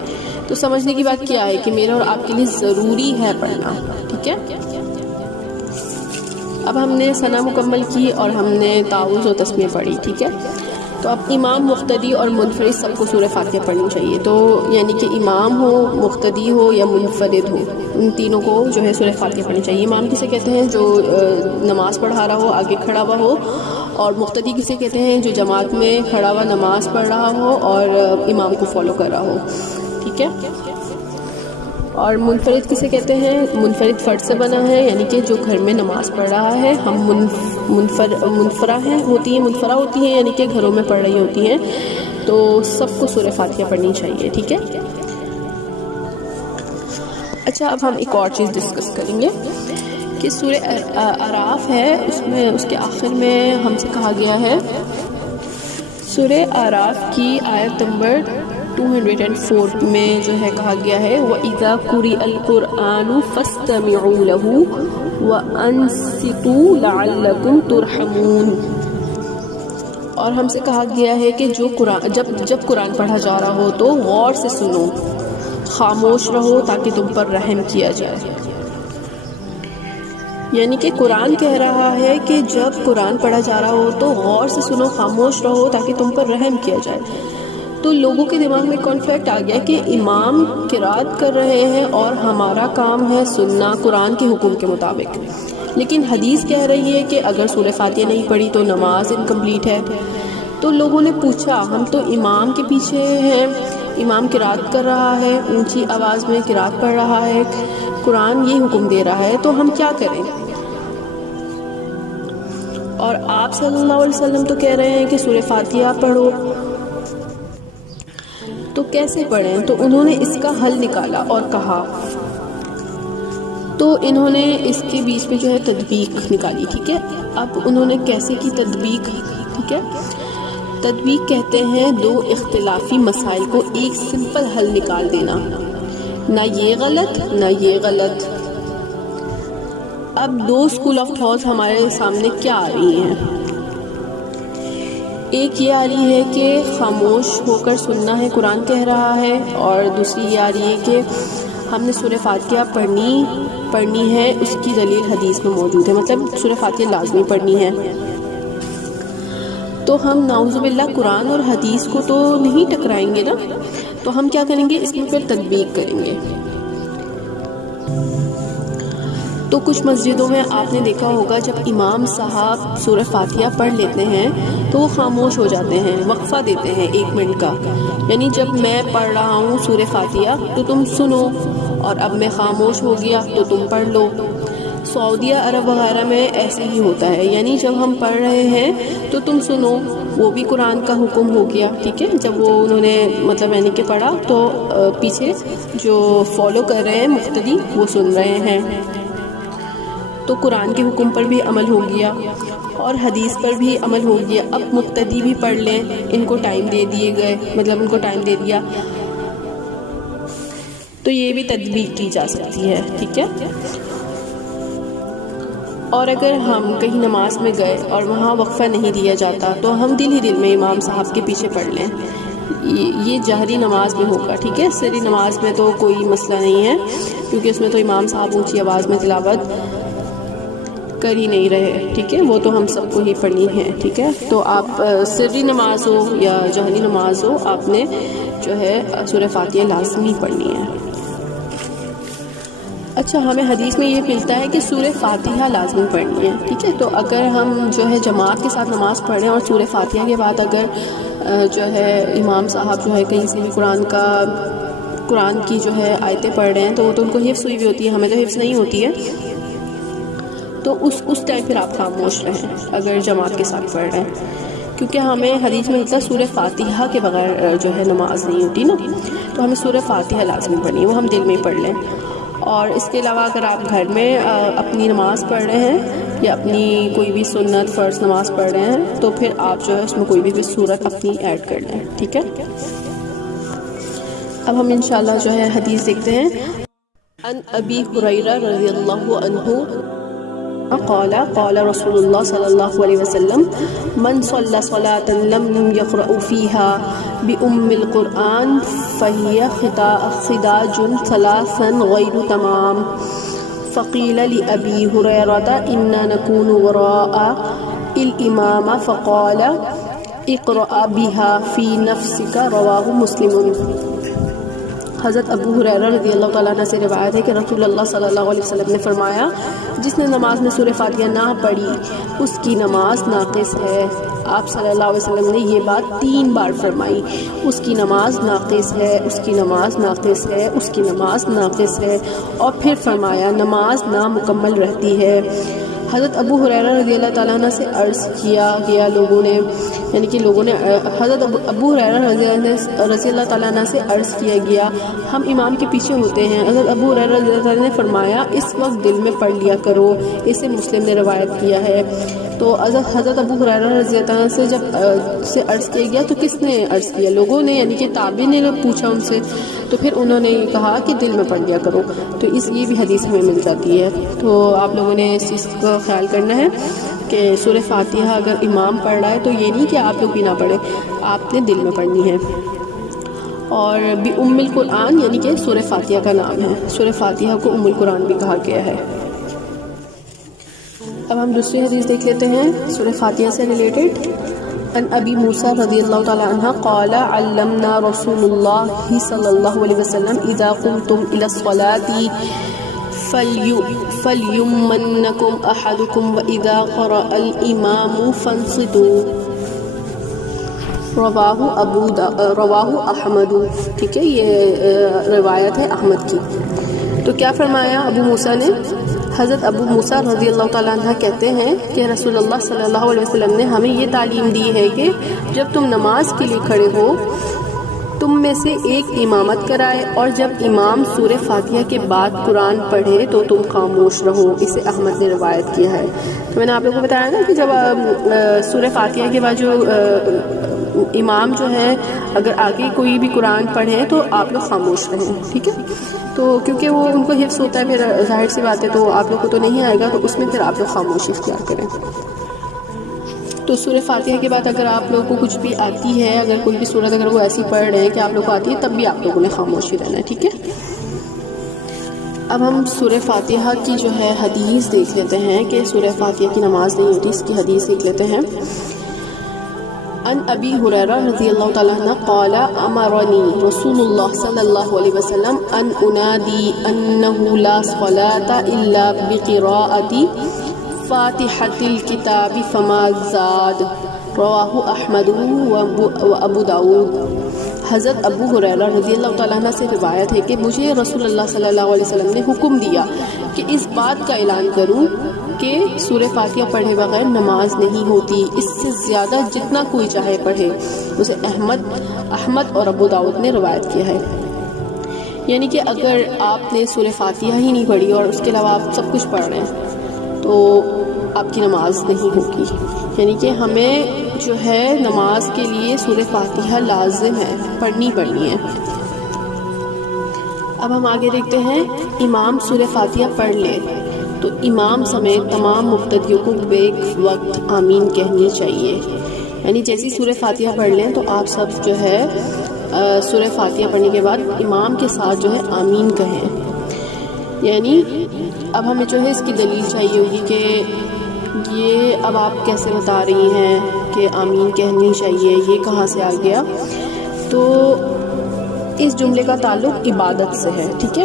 تو سمجھنے کی بات کیا ہے کہ میرا اور آپ کے لیے ضروری ہے پڑھنا، ٹھیک ہے. اب ہم نے ثنا مکمل کی اور ہم نے تعوذ و تسمیہ پڑھی، ٹھیک ہے. تو اب امام، مقتدی اور منفرد سب کو سورہ فاتحہ پڑھنی چاہیے. تو یعنی کہ امام ہو، مقتدی ہو یا منفرد ہو، ان تینوں کو جو ہے سورہ فاتحہ پڑھنی چاہیے. امام کسے کہتے ہیں؟ جو نماز پڑھا رہا ہو، آگے کھڑا ہوا ہو. اور مقتدی کسے کہتے ہیں؟ جو جماعت میں کھڑا ہوا نماز پڑھ رہا ہو اور امام کو فالو کر رہا ہو، ٹھیک ہے. اور منفرد کسے کہتے ہیں؟ منفرد فرد سے بنا ہے، یعنی کہ جو گھر میں نماز پڑھ رہا ہے. ہم منفرہ ہوتی ہیں یعنی کہ گھروں میں پڑھ رہی ہوتی ہیں. تو سب کو سورہ فاتحہ پڑھنی چاہیے، ٹھیک ہے. اچھا، اب ہم ایک اور چیز ڈسکس کریں گے کہ سورہ اعراف ہے، اس کے آخر میں ہم سے کہا گیا ہے، سورہ اعراف کی آیت نمبر 204 میں جو ہے کہا گیا ہے وَإِذَا قُرِئَ الْقُرْآنُ فَاسْتَمِعُوا لَهُ وَأَنصِتُوا لَعَلَّكُمْ تُرْحَمُونَ. اور ہم سے کہا گیا ہے کہ جب قرآن پڑھا جا رہا ہو تو غور سے سنو، خاموش رہو تاکہ تم پر رحم کیا جائے۔ یعنی کہ قرآن کہہ رہا ہے کہ جب قرآن پڑھا جا رہا ہو تو غور سے سنو، خاموش رہو تاکہ تم پر رحم کیا جائے۔ تو لوگوں کے دماغ میں کانفلکٹ آ گیا کہ امام قرات کر رہے ہیں اور ہمارا کام ہے سننا قرآن کے حکم کے مطابق، لیکن حدیث کہہ رہی ہے کہ اگر سورہ فاتحہ نہیں پڑھی تو نماز انکمپلیٹ ہے۔ تو لوگوں نے پوچھا ہم تو امام کے پیچھے ہیں، امام قرات کر رہا ہے، اونچی آواز میں قرات پڑھ رہا ہے، قرآن یہ حکم دے رہا ہے، تو ہم کیا کریں؟ اور آپ صلی اللہ علیہ وسلم تو کہہ رہے ہیں کہ سورہ فاتحہ پڑھو، تو کیسے پڑھیں؟ تو انہوں نے اس کا حل نکالا اور کہا، تو انہوں نے اس کے بیچ میں جو ہے تطبیق نکالی، ٹھیک ہے۔ اب انہوں نے کیسے کی تطبیق، ٹھیک ہے۔ تطبیق کہتے ہیں دو اختلافی مسائل کو ایک سمپل حل نکال دینا، نہ یہ غلط نہ یہ غلط۔ اب دو اسکول آف تھاٹس ہمارے سامنے کیا آ رہی ہیں؟ ایک یہ آ رہی ہے کہ خاموش ہو کر سننا ہے، قرآن کہہ رہا ہے، اور دوسری یہ آ رہی ہے کہ ہم نے سورہ فاتحہ پڑھنی ہے، اس کی دلیل حدیث میں موجود ہے، مطلب سورہ فاتحہ لازمی پڑھنی ہے۔ تو ہم نعوذ باللہ قرآن اور حدیث کو تو نہیں ٹکرائیں گے نا، تو ہم کیا کریں گے؟ اس میں پھر تطبیق کریں گے۔ تو کچھ مسجدوں میں آپ نے دیکھا ہوگا جب امام صاحب سورہ فاتحہ پڑھ لیتے ہیں تو وہ خاموش ہو جاتے ہیں، وقفہ دیتے ہیں 1 منٹ کا، یعنی جب میں پڑھ رہا ہوں سورہ فاتحہ تو تم سنو، اور اب میں خاموش ہو گیا تو تم پڑھ لو۔ سعودیہ عرب وغیرہ میں ایسے ہی ہوتا ہے، یعنی جب ہم پڑھ رہے ہیں تو تم سنو، وہ بھی قرآن کا حکم ہو گیا، ٹھیک ہے۔ جب انہوں نے مطلب یعنی کہ پڑھا تو پیچھے جو فالو کر رہے ہیں مقتدی وہ سن رہے ہیں، تو قرآن کے حکم پر بھی عمل ہو گیا اور حدیث پر بھی عمل ہو گیا۔ اب مقتدی بھی پڑھ لیں، ان کو ٹائم دے دیے گئے، مطلب ان کو ٹائم دے دیا، تو یہ بھی تطبیق کی جا سکتی ہے، ٹھیک ہے۔ اور اگر ہم کہیں نماز میں گئے اور وہاں وقفہ نہیں دیا جاتا تو ہم دل ہی دل میں امام صاحب کے پیچھے پڑھ لیں، یہ جہری نماز میں ہوگا، ٹھیک ہے۔ سری نماز میں تو کوئی مسئلہ نہیں ہے، کیونکہ اس میں تو امام صاحب اونچی آواز میں تلاوت کر ہی نہیں رہے، ٹھیک ہے، وہ تو ہم سب کو ہی پڑھنی ہے، ٹھیک ہے۔ تو آپ سری نماز ہو یا جہری نماز ہو، آپ نے جو ہے سورہ فاتحہ لازمی پڑھنی ہے۔ اچھا، ہمیں حدیث میں یہ ملتا ہے کہ سورہ فاتحہ لازمی پڑھنی ہے، ٹھیک ہے۔ تو اگر ہم جو ہے جماعت کے ساتھ نماز پڑھیں اور سورہ فاتحہ کے بعد اگر جو ہے امام صاحب جو ہے کہیں سے بھی قرآن کی جو ہے آیتیں پڑھ رہے ہیں تو وہ تو ان کو حفظ ہوئی بھی ہوتی ہے، ہمیں تو حفظ نہیں ہوتی ہے، تو اس ٹائم پھر آپ خاموش رہیں اگر جماعت کے ساتھ پڑھ رہے ہیں، کیونکہ ہمیں حدیث میں ملتا ہے سورہ فاتحہ کے بغیر جو ہے نماز نہیں ہوتی نا، تو ہمیں سورہ فاتحہ لازمی پڑھنی ہے، وہ ہم دل میں ہی پڑھ لیں۔ اور اس کے علاوہ اگر آپ گھر میں اپنی نماز پڑھ رہے ہیں یا اپنی کوئی بھی سنت فرض نماز پڑھ رہے ہیں تو پھر آپ جو ہے اس میں کوئی بھی سورت اپنی ایڈ کر لیں، ٹھیک ہے۔ اب ہم انشاءاللہ جو ہے حدیث دیکھتے ہیں۔ عن ابی ہریرہ رضی اللہ عنہ قال قال رسول اللہ صلی اللہ علیہ وسلم من صلی صلاة لم يقرأ فيها بأم القرآن فهي خداج ثلاثا غير تمام فقيل لأبي هريرة إنا نكون وراء الإمام فقال اقرأ بها في نفسك رواه مسلم۔ حضرت ابو ہریرہ رضی اللہ تعالیٰ عنہ سے روایت ہے کہ رسول اللہ صلی اللہ علیہ وسلم نے فرمایا، جس نے نماز میں سورہ فاتحہ نہ پڑھی اس کی نماز ناقص ہے۔ آپ صلی اللہ علیہ وسلم نے یہ بات 3 بار فرمائی، اس کی نماز ناقص ہے، اس کی نماز ناقص ہے، اس کی نماز ناقص ہے، اور پھر فرمایا نماز نامکمل رہتی ہے۔ حضرت ابو ہریرہ رضی اللہ تعالیٰ عنہ سے عرض کیا گیا، لوگوں نے حضرت ابو ہریرہ رضی اللہ تعالیٰ عنہ سے عرض کیا گیا، ہم امام کے پیچھے ہوتے ہیں۔ حضرت ابو ہریرہ رضی اللہ تعالیٰ نے فرمایا، اس وقت دل میں پڑھ لیا کرو، اسے مسلم نے روایت کیا ہے۔ تو حضرت ابو ہریرہ رضی اللہ عنہ سے جب سے عرض کیا گیا تو کس نے عرض کیا؟ لوگوں نے، یعنی کہ تابعی نے پوچھا ان سے، تو پھر انہوں نے کہا کہ دل میں پڑھ لیا کرو. تو یہ بھی حدیث ہمیں مل جاتی ہے. تو آپ لوگوں نے اس چیز کا خیال کرنا ہے کہ سورہ فاتحہ اگر امام پڑھ رہا ہے تو یہ نہیں کہ آپ لوگ بھی نہ پڑھیں، آپ نے دل میں پڑھنی ہے. اور بھی ام القرآن یعنی کہ سورہ فاتحہ کا نام ہے. سورہ فاتحہ کو ام القرآن بھی کہا گیا ہے. اب ہم دوسری حدیث دیکھ لیتے ہیں سورہ فاتحہ سے ریلیٹڈ. ان ابی موسیٰ رضی اللہ تعالی عنہ قال علمنا رسول اللہ صلی اللہ علیہ وسلم اذا قمتم الى الصلاة فلیمنکم احدکم واذا قرأ الامام فانصتوا. رواہ احمد. ٹھیک ہے، یہ روایت ہے احمد کی. تو کیا فرمایا ابو موسیٰ نے؟ حضرت ابو موسیٰ رضی اللہ تعالیٰ عنہ کہتے ہیں کہ رسول اللہ صلی اللہ علیہ وسلم نے ہمیں یہ تعلیم دی ہے کہ جب تم نماز کے لیے کھڑے ہو تم میں سے ایک امامت کرائے، اور جب امام سورہ فاتحہ کے بعد قرآن پڑھے تو تم خاموش رہو. اسے احمد نے روایت کیا ہے. تو میں نے آپ لوگوں کو بتایا نا کہ جب سورہ فاتحہ کے بعد جو امام جو ہے اگر آگے کوئی بھی قرآن پڑھے تو آپ لوگ خاموش رہیں. ٹھیک ہے، تو کیونکہ وہ ان کو حفظ ہوتا ہے، پھر ظاہر سی بات ہے تو آپ لوگ کو تو نہیں آئے گا، تو اس میں پھر آپ لوگ خاموشی اختیار کریں. تو سورہ فاتحہ کے بعد اگر آپ لوگوں کو کچھ بھی آتی ہے، اگر کوئی بھی سورت اگر وہ ایسی پڑھ رہے ہیں کہ آپ لوگ کو آتی ہے، تب بھی آپ لوگوں نے خاموشی رہنا ہے. ٹھیک ہے، اب ہم سورہ فاتحہ کی جو ہے حدیث دیکھ لیتے ہیں کہ سورہ فاتحہ کی نماز نہیں ہوتی، اس کی حدیث دیکھ لیتے ہیں. ان ابی ہریرہ رضی اللہ تعالیٰ عنہ قال امرنی رسول اللہ صلی اللہ علیہ وسلم ان انادی انہ لا صلاۃ الا بقراءۃ فاتحۃ الکتاب فما زاد. رواہ احمد و ابو داود. حضرت ابو ہریرہ رضی اللہ تعالیٰ عنہ سے روایت ہے کہ مجھے رسول اللہ صلی اللہ علیہ وسلم نے حکم دیا کہ اس بات کا اعلان کروں کہ سورہ فاتحہ پڑھے بغیر نماز نہیں ہوتی، اس سے زیادہ جتنا کوئی چاہے پڑھے. اسے احمد اور ابو داؤد نے روایت کیا ہے. یعنی کہ اگر آپ نے سورہ فاتحہ ہی نہیں پڑھی اور اس کے علاوہ آپ سب کچھ پڑھ رہے ہیں تو آپ کی نماز نہیں ہوگی. یعنی کہ ہمیں جو ہے نماز کے لیے سورہ فاتحہ لازم ہے، پڑھنی ہے. اب ہم آگے دیکھتے ہیں. امام سورہ فاتحہ پڑھ لے تو امام سمیت تمام مقتدیوں کو بیک وقت آمین کہنی چاہیے. یعنی جیسی سورہ فاتحہ پڑھ لیں تو آپ سب جو ہے سورہ فاتحہ پڑھنے کے بعد امام کے ساتھ جو ہے آمین کہیں. یعنی اب ہمیں جو ہے اس کی دلیل چاہیے ہوگی کہ یہ اب آپ کیسے بتا رہی ہیں کہ آمین کہنی چاہیے، یہ کہاں سے آ گیا؟ تو اس جملے کا تعلق عبادت سے ہے. ٹھیک ہے،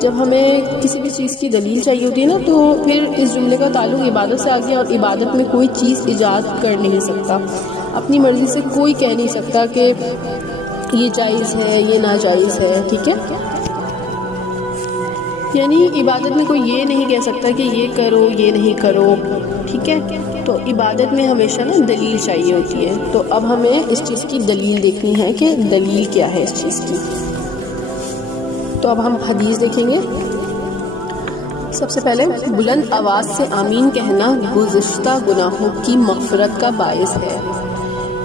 جب ہمیں کسی بھی چیز کی دلیل چاہیے ہوتی ہے نا، تو پھر اس جملے کا تعلق عبادت سے آ گیا. اور عبادت میں کوئی چیز ایجاد کر نہیں سکتا، اپنی مرضی سے کوئی کہہ نہیں سکتا کہ یہ جائز ہے یہ ناجائز ہے. ٹھیک ہے، یعنی عبادت میں کوئی یہ نہیں کہہ سکتا کہ یہ کرو یہ نہیں کرو. ٹھیک ہے، تو عبادت میں ہمیشہ نا دلیل چاہیے ہوتی ہے. تو اب ہمیں اس چیز کی دلیل دیکھنی ہے کہ دلیل کیا ہے اس چیز کی. تو اب ہم حدیث دیکھیں گے. سب سے پہلے بلند آواز سے آمین کہنا گزشتہ گناہوں کی مغفرت کا باعث ہے.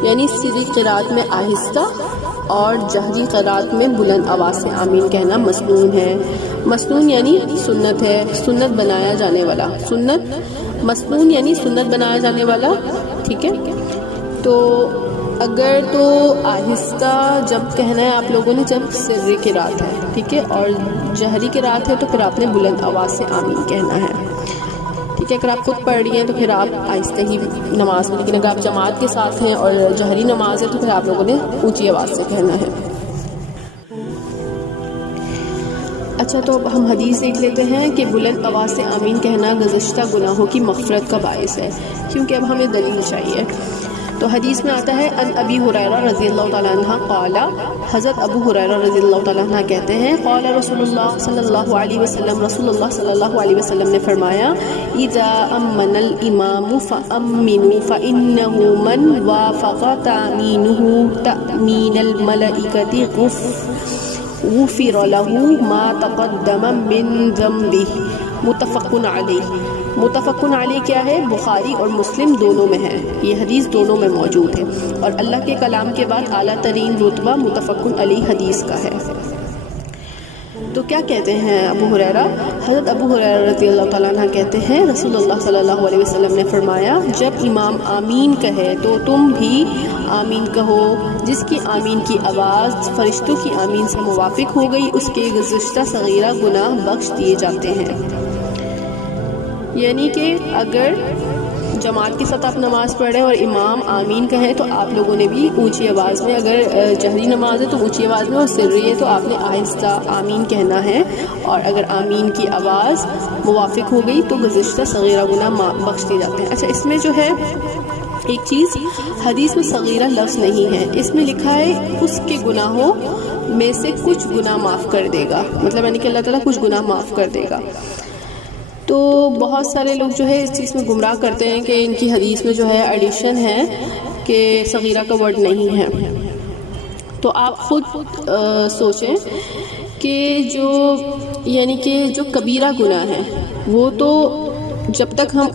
یعنی سری قرات میں آہستہ اور جہری قرات میں بلند آواز سے آمین کہنا مسنون ہے. مسنون یعنی سنت ہے، سنت بنایا جانے والا. مسنون یعنی سنت بنایا جانے والا. ٹھیک ہے، تو اگر تو آہستہ جب کہنا ہے آپ لوگوں نے جب سری قرات ہے، ٹھیک ہے، اور جہری قرات ہے تو پھر آپ نے بلند آواز سے آمین کہنا ہے. ٹھیک ہے، اگر آپ خود پڑھ رہی ہیں تو پھر آپ آہستہ ہی نماز میں، لیکن اگر آپ جماعت کے ساتھ ہیں اور جہری نماز ہے تو پھر آپ لوگوں نے اونچی آواز سے کہنا ہے. اچھا، تو اب ہم حدیث دیکھ لیتے ہیں کہ بلند آواز سے آمین کہنا گزشتہ گناہوں کی مغفرت کا باعث ہے، کیونکہ اب ہمیں دلیل چاہیے. تو حدیث میں آتا ہے ان ابی ہریرہ رضی اللہ تعالیٰ عنہ قال. حضرت ابو ہریرہ رضی اللہ تعالیٰ عنہ کہتے ہیں قال رسول اللہ صلی اللہ علیہ وسلم، رسول اللہ صلی اللہ علیہ وسلم نے فرمایا اذا امن الامام فامنوا فانه من وافق تامینه تامین الملائکۃ غفر له ما تقدم من ذنبه. متفق علیہ. متفقن علیہ کیا ہے؟ بخاری اور مسلم دونوں میں ہے، یہ حدیث دونوں میں موجود ہے، اور اللہ کے کلام کے بعد اعلیٰ ترین رتبہ متفقن علیہ حدیث کا ہے۔ تو کیا کہتے ہیں ابو ہریرہ؟ حضرت ابو ہریرہ رضی اللہ تعالیٰ عنہ کہتے ہیں رسول اللہ صلی اللہ علیہ وسلم نے فرمایا جب امام آمین کہے تو تم بھی آمین کہو، جس کی آمین کی آواز فرشتوں کی آمین سے موافق ہو گئی اس کے گزشتہ صغیرہ گناہ بخش دیے جاتے ہیں۔ یعنی کہ اگر جماعت کے ساتھ آپ نماز پڑھ رہے ہیں اور امام آمین کہیں تو آپ لوگوں نے بھی اونچی آواز میں، اگر جہری نماز ہے تو اونچی آواز میں، اور سری ہے تو آپ نے آہستہ آمین کہنا ہے، اور اگر آمین کی آواز موافق ہو گئی تو گزشتہ صغیرہ گناہ بخش دیے جاتے ہیں۔ اچھا، اس میں جو ہے ایک چیز، حدیث میں صغیرہ لفظ نہیں ہے، اس میں لکھا ہے اس کے گناہوں میں سے کچھ گناہ معاف کر دے گا، مطلب یعنی کہ اللہ تعالیٰ کچھ گناہ معاف کر دے گا۔ تو بہت سارے لوگ جو ہے اس چیز میں گمراہ کرتے ہیں کہ ان کی حدیث میں جو ہے ایڈیشن ہے کہ صغیرہ کا ورڈ نہیں ہے۔ تو آپ خود سوچیں کہ یعنی کہ جو کبیرہ گناہ ہے وہ تو جب تک ہم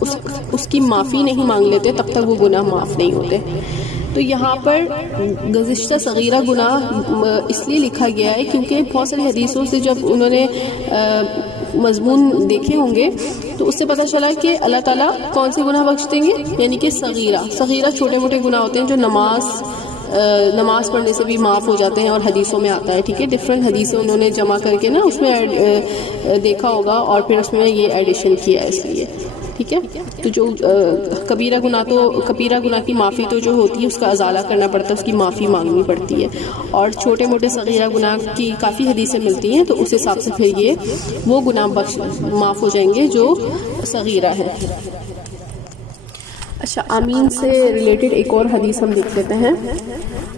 اس کی معافی نہیں مانگ لیتے تب تک وہ گناہ معاف نہیں ہوتے۔ تو یہاں پر گزشتہ صغیرہ گناہ اس لیے لکھا گیا ہے کیونکہ بہت ساری حدیثوں سے جب انہوں نے مضمون دیکھے ہوں گے تو اس سے پتہ چلا کہ اللہ تعالیٰ کون سے گناہ بخش دیں گے، یعنی کہ صغیرہ چھوٹے موٹے گناہ ہوتے ہیں جو نماز پڑھنے سے بھی معاف ہو جاتے ہیں، اور حدیثوں میں آتا ہے، ٹھیک ہے، ڈفرینٹ حدیثیں انہوں نے جمع کر کے نا اس میں دیکھا ہوگا اور پھر اس میں یہ ایڈیشن کیا ہے اس لیے، ٹھیک ہے۔ تو جو کبیرہ گناہ کی معافی تو جو ہوتی ہے اس کا ازالہ کرنا پڑتا ہے، اس کی معافی مانگنی پڑتی ہے، اور چھوٹے موٹے صغیرہ گناہ کی کافی حدیثیں ملتی ہیں، تو اس حساب سے پھر یہ وہ گناہ معاف ہو جائیں گے جو صغیرہ ہے۔ اچھا، آمین سے ریلیٹڈ ایک اور حدیث ہم دیکھ لیتے ہیں۔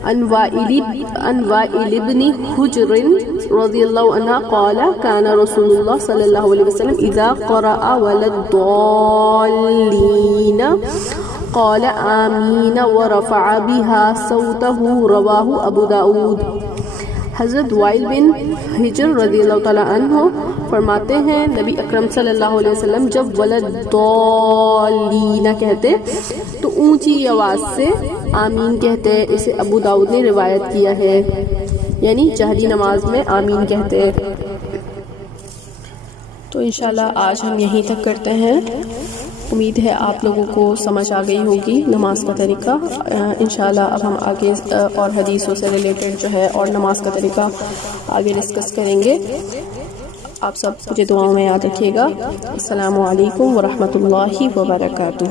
عن وائل بن حجر رضی اللہ عنہ قال كان رسول اللہ صلی اللہ علیہ وسلم اذا قرأ ولا الضالین قال آمین ورفع بها صوته رواہ ابو داود۔ حضرت وائل بن حجر رضی اللہ تعالیٰ عنہ فرماتے ہیں نبی اکرم صلی اللہ علیہ وسلم جب ولدالین کہتے تو اونچی آواز سے آمین کہتے، اسے ابو داؤد نے روایت کیا ہے، یعنی جہری نماز میں آمین کہتے۔ تو انشاءاللہ آج ہم یہیں تک کرتے ہیں، امید ہے آپ لوگوں کو سمجھ آ گئی ہوگی نماز کا طریقہ۔ انشاءاللہ اب ہم آگے اور حدیثوں سے ریلیٹڈ جو ہے اور نماز کا طریقہ آگے ڈسکس کریں گے۔ آپ سب مجھے دعاؤں میں یاد رکھیے گا۔ السلام علیکم ورحمۃ اللہ وبرکاتہ۔